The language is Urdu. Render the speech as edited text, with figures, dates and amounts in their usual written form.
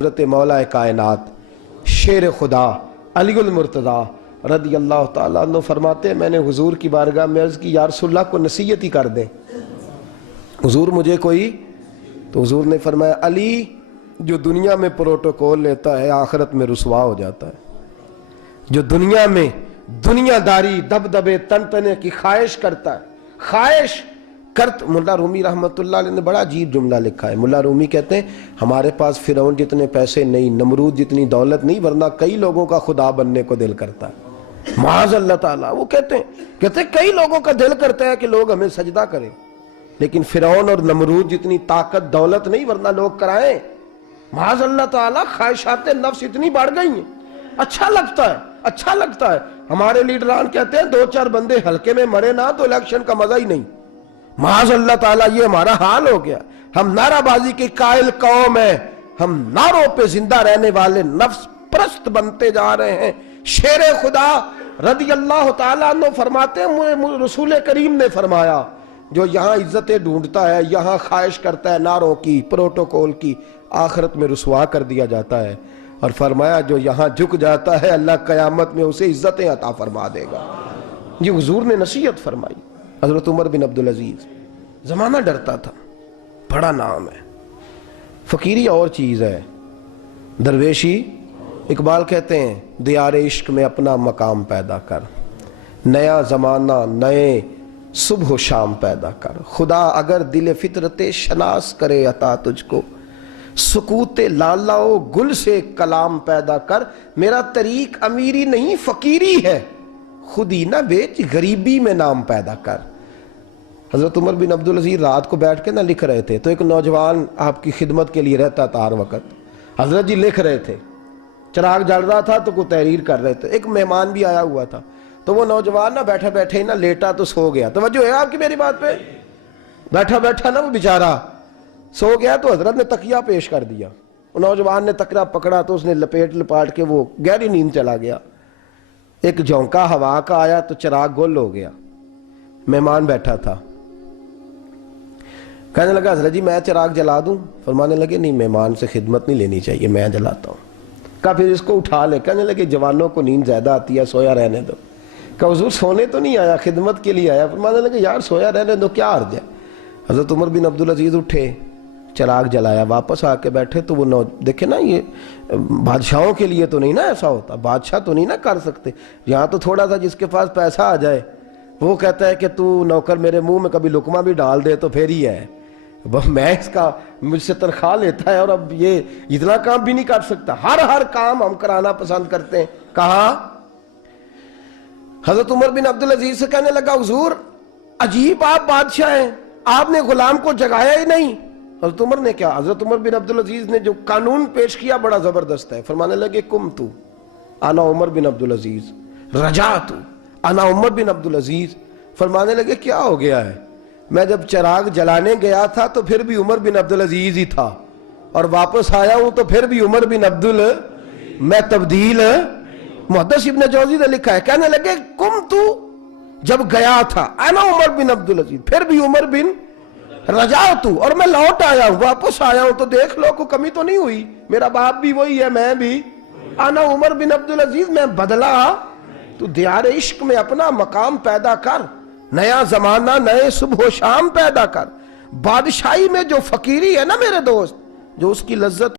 حضرت مولا کائنات شیر خدا علی المرتضیٰ رضی اللہ تعالیٰ عنہ فرماتے ہیں میں نے حضور کی بارگاہ میں عرض کی یا رسول اللہ کو نصیحت ہی کر دیں حضور مجھے کوئی، تو حضور نے فرمایا علی جو دنیا میں پروٹوکول لیتا ہے آخرت میں رسوا ہو جاتا ہے، جو دنیا میں دنیا داری دبدبے تنتنے کی خواہش کرتا ہے، خواہش کرت ملا رومی رحمت اللہ علیہ نے بڑا عجیب جملہ لکھا ہے۔ ملا رومی کہتے ہیں ہمارے پاس فرعون جتنے پیسے نہیں، نمرود جتنی دولت نہیں، ورنہ کئی لوگوں کا خدا بننے کو دل کرتا ہے، معاذ اللہ تعالیٰ۔ وہ کہتے ہیں کئی لوگوں کا دل کرتا ہے کہ لوگ ہمیں سجدہ کریں، لیکن فرعون اور نمرود جتنی طاقت دولت نہیں، ورنہ لوگ کرائیں، معاذ اللہ تعالیٰ۔ خواہشات نفس اتنی بڑھ گئی ہیں، اچھا لگتا ہے، اچھا لگتا ہے۔ ہمارے لیڈران کہتے ہیں 2-4 بندے حلقے میں مرے نہ تو الیکشن کا مزہ ہی نہیں، معاذ اللہ تعالیٰ۔ یہ ہمارا حال ہو گیا، ہم نعرہ بازی کی قائل قوم ہیں، ہم نعروں پہ زندہ رہنے والے نفس پرست بنتے جا رہے ہیں۔ شیر خدا رضی اللہ تعالیٰ عنہ فرماتے ہیں رسول کریم نے فرمایا جو یہاں عزتیں ڈھونڈتا ہے، یہاں خواہش کرتا ہے نعروں کی پروٹوکول کی، آخرت میں رسوا کر دیا جاتا ہے۔ اور فرمایا جو یہاں جھک جاتا ہے اللہ قیامت میں اسے عزتیں عطا فرما دے گا۔ یہ حضور نے نصیحت فرمائی۔ حضرت عمر بن عبدالعزیز، زمانہ ڈرتا تھا، بڑا نام ہے۔ فقیری اور چیز ہے، درویشی اقبال کہتے ہیں دیار عشق میں اپنا مقام پیدا کر، نیا زمانہ نئے صبح و شام پیدا کر، خدا اگر دل فطرت شناس کرے عطا تجھ کو، سکوت لالا و گل سے کلام پیدا کر، میرا طریق امیری نہیں فقیری ہے، خود ہی نہ بیچ غریبی میں نام پیدا کر۔ حضرت عمر بن عبدالعزیز رات کو بیٹھ کے نہ لکھ رہے تھے، تو ایک نوجوان آپ کی خدمت کے لیے رہتا تھا ہر وقت۔ حضرت جی لکھ رہے تھے، چراغ جل رہا تھا تو کوئی تحریر کر رہے تھے، ایک مہمان بھی آیا ہوا تھا، تو وہ نوجوان نہ بیٹھا بیٹھے ہی نہ لیٹا تو سو گیا۔ توجہ ہے آپ کی میری بات پہ؟ بیٹھا بیٹھا نا وہ بیچارہ سو گیا، تو حضرت نے تکیہ پیش کر دیا، نوجوان نے تکیہ پکڑا تو اس نے لپاٹ کے وہ گہری نیند چلا گیا۔ ایک جھونکا ہوا کا آیا تو چراغ گل ہو گیا، مہمان بیٹھا تھا، کہنے لگا حضرت جی میں چراغ جلا دوں؟ فرمانے لگے نہیں، مہمان سے خدمت نہیں لینی چاہیے، میں جلاتا ہوں۔ کہا پھر اس کو اٹھا لے، کہنے لگے جوانوں کو نیند زیادہ آتی ہے، سویا رہنے دو۔ کہا حضور سونے تو نہیں آیا، خدمت کے لیے آیا۔ فرمانے لگے یار سویا رہنے دو، کیا عرض ہے۔ حضرت عمر بن عبدالعزیز اٹھے، چراغ جلایا، واپس آ کے بیٹھے تو وہ دیکھیں نا، یہ بادشاہوں کے لیے تو نہیں نا ایسا ہوتا، بادشاہ تو نہیں نا کر سکتے، یہاں تو تھوڑا سا جس کے پاس پیسہ آ جائے وہ کہتا ہے کہ تو نوکر میرے منہ میں کبھی لقمہ بھی ڈال دے تو پھر ہی ہے، میں اس کا مجھ سے تنخواہ لیتا ہے اور اب یہ اتنا کام بھی نہیں کر سکتا۔ ہر کام ہم کرانا پسند کرتے ہیں۔ کہا حضرت عمر بن عبدالعزیز سے کہنے لگا حضور عجیب آپ بادشاہ ہیں، آپ نے غلام کو جگایا ہی نہیں۔ حضرت عمر نے کیا، حضرت عمر بن عبدالعزیز نے جو قانون پیش کیا بڑا زبردست ہے۔ فرمانے لگے کم تو انا عمر بن عبدالعزیز رجعت انا عمر بن عبدالعزیز۔ فرمانے لگے کیا ہو گیا ہے، میں جب چراغ جلانے گیا تھا تو پھر بھی عمر بن عبدالعزیز ہی تھا، اور واپس آیا ہوں تو پھر بھی عمر بن میں تبدیل۔ محدث ابن جوزی نے لکھا ہے، کہنے لگے کم تو جب گیا تھا انا عمر بن عبدالعزیز، پھر بھی عمر بن رجعت، اور میں لوٹ آیا ہوں، واپس آیا ہوں تو دیکھ لو کوئی کمی تو نہیں ہوئی، میرا باپ بھی وہی ہے، میں بھی انا عمر بن عبدالعزیز، میں بدلا۔ تو دیار عشق میں اپنا مقام پیدا کر، نیا زمانہ نئے صبح و شام پیدا کر۔ بادشاہی میں جو فقیری ہے نا میرے دوست، جو اس کی لذت